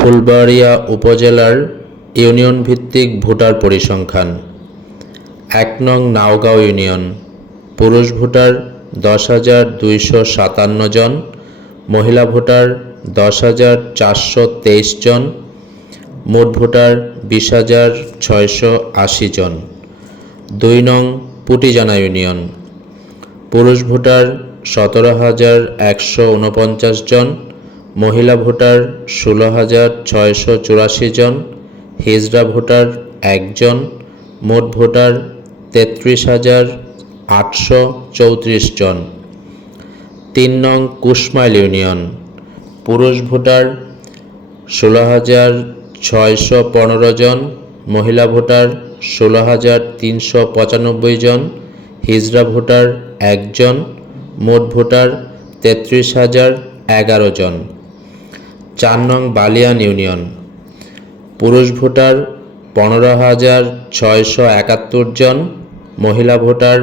ফুলবাড়িয়া উপজেলার ইউনিয়ন ভিত্তিক ভোটার পরিসংখ্যান। এক নং নাওগাঁও ইউনিয়ন। পুরুষ ভোটার দশ হাজার দুইশো সাতান্ন জন, মহিলা ভোটার দশ হাজার চারশো তেইশ জন, মোট ভোটার বিশ হাজার ছয়শো আশি জন। দুই নং পুটিজানা ইউনিয়ন। পুরুষ ভোটার সতেরো হাজার একশো উনপঞ্চাশ জন মহিলা ভোটার ষোলো হাজার ছয়শো চুরাশি জন, হিজড়া ভোটার একজন মোট ভোটার তেত্রিশ হাজার আটশো চৌত্রিশ জন। তিন নং কুশমাইল ইউনিয়ন, পুরুষ ভোটার ষোলো হাজার ছয়শো পনেরো জন, মহিলা ভোটার ষোলো হাজার তিনশো পঁচানব্বই জন, হিজড়া ভোটার একজন মোট ভোটার তেত্রিশ হাজার এগারো জন। চার নং বালিয়ান ইউনিয়ন। পুরুষ ভোটার পনেরো হাজার ছয়শো একাত্তর জন, মহিলা ভোটার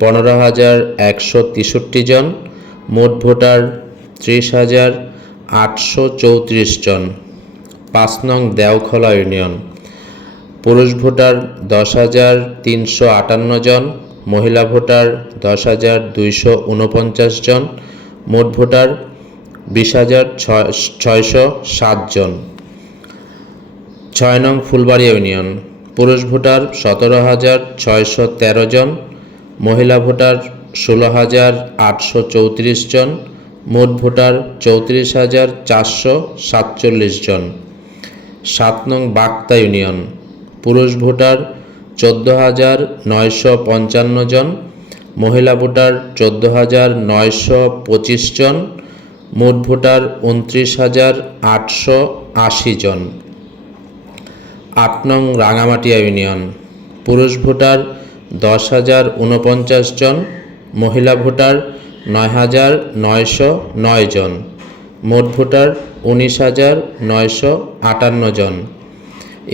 পনেরো হাজার একশো তেষট্টি জন, মোট ভোটার ত্রিশ হাজার আটশো চৌত্রিশ জন। পাঁচ নং দেওখলা ইউনিয়ন। পুরুষ ভোটার দশ হাজার তিনশো আটান্ন জন, মহিলা ভোটার দশ হাজার দুইশো উনপঞ্চাশ জন, মোট ভোটার বিশ হাজার ছয়শো সাত জন। ছয় নং ফুলবাড়ি ইউনিয়ন। পুরুষ ভোটার সতেরো হাজার ছয়শো তেরো জন, মহিলা ভোটার ষোলো হাজার আটশো চৌত্রিশ জন, মোট ভোটার চৌত্রিশ হাজার চারশো সাতচল্লিশ জন। সাত নং বাক্তা ইউনিয়ন। পুরুষ ভোটার চোদ্দ হাজার নয়শো পঞ্চান্ন জন, মহিলা ভোটার চোদ্দ হাজার নয়শো পঁচিশ জন মোট ভোটার উনত্রিশ হাজার আটশো আশি জন। আট নং রাঙামাটিয়া ইউনিয়ন। পুরুষ ভোটার দশ হাজার উনপঞ্চাশ জন, মহিলা ভোটার নয় হাজার নয়শো নয় জন, মোট ভোটার উনিশ হাজার নয়শো আটান্ন জন।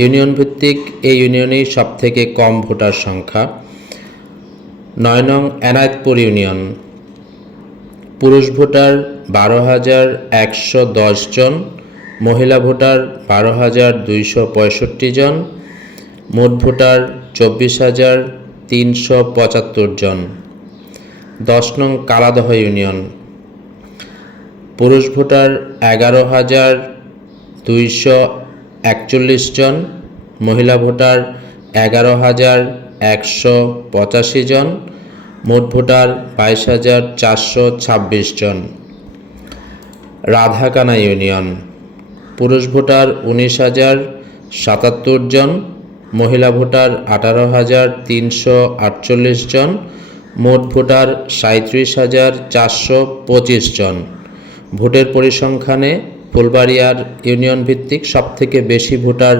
ইউনিয়ন ভিত্তিক এই ইউনিয়নেই সবথেকে কম ভোটার সংখ্যা। নয় নং এনায়েতপুর ইউনিয়ন। পুরুষ ভোটার বারো হাজার একশো দশ জন, মহিলা ভোটার বারো হাজার দুইশো পঁয়ষট্টি জন, মোট ভোটার চব্বিশ হাজার তিনশো পঁচাত্তর জন। দশ নং কালাদহ ইউনিয়ন। পুরুষ ভোটার এগারো হাজার দুইশো একচল্লিশ জন, মহিলা ভোটার এগারো হাজার একশো পঁচাশি জন মোট ভোটার বাইশ হাজার চারশো ছাব্বিশ জন। রাধাকানা ইউনিয়ন। পুরুষ ভোটার উনিশ হাজার সাতাত্তর জন, মহিলা ভোটার আঠারো হাজার তিনশো আটচল্লিশ জন, মোট ভোটার সাঁত্রিশ হাজার চারশো পঁচিশ জন। ভোটের পরিসংখ্যানে ফুলবাড়িয়ার ইউনিয়ন ভিত্তিক সবথেকে বেশি ভোটার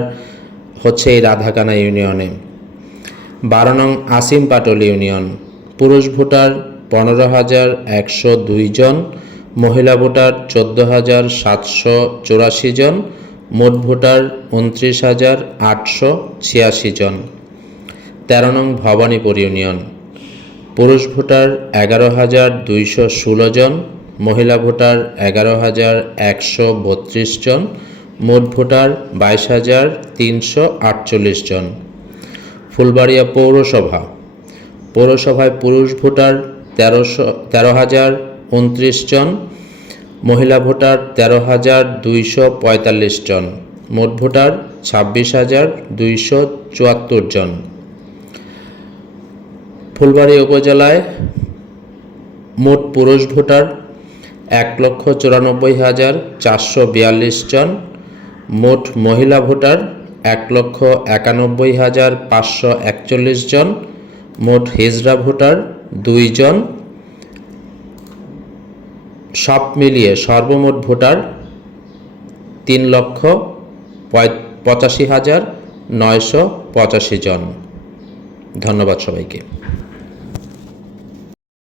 হচ্ছে এই রাধাকানা ইউনিয়নে। বারো নং আসিম পাটল ইউনিয়ন। পুরুষ ভোটার পনেরো হাজার একশো দুই জন, মহিলা ভোটার চোদ্দ হাজার সাতশো চুরাশি জন, মোট ভোটার উনত্রিশ হাজার আটশো ছিয়াশি জন। তেরো নং ভবানীপুর ইউনিয়ন। পুরুষ ভোটার এগারো হাজার দুইশো ষোলো জন, মহিলা ভোটার এগারো হাজার একশো বত্রিশ জন, মোট ভোটার বাইশ হাজার তিনশো আটচল্লিশ জন। ফুলবাড়িয়া পৌরসভা। পৌরসভায় পুরুষ ভোটার তেরোশো তেরো হাজার উনত্রিশ জন, মহিলা ভোটার তেরো হাজার দুইশো পঁয়তাল্লিশ জন, মোট ভোটার ছাব্বিশ হাজার দুইশো চুয়াত্তর জন। ফুলবাড়ি উপজেলায় মোট পুরুষ ভোটার এক লক্ষ চুরানব্বই হাজার চারশো বিয়াল্লিশ জন, মোট মহিলা ভোটার এক লক্ষ একানব্বই হাজার পাঁচশো একচল্লিশ জন মোট হিজড়া ভোটার দুইজন। সব মিলিয়ে সর্বমোট ভোটার তিন লক্ষ পঁচাশি হাজার নয়শো পঁচাশি জন। ধন্যবাদ সবাইকে।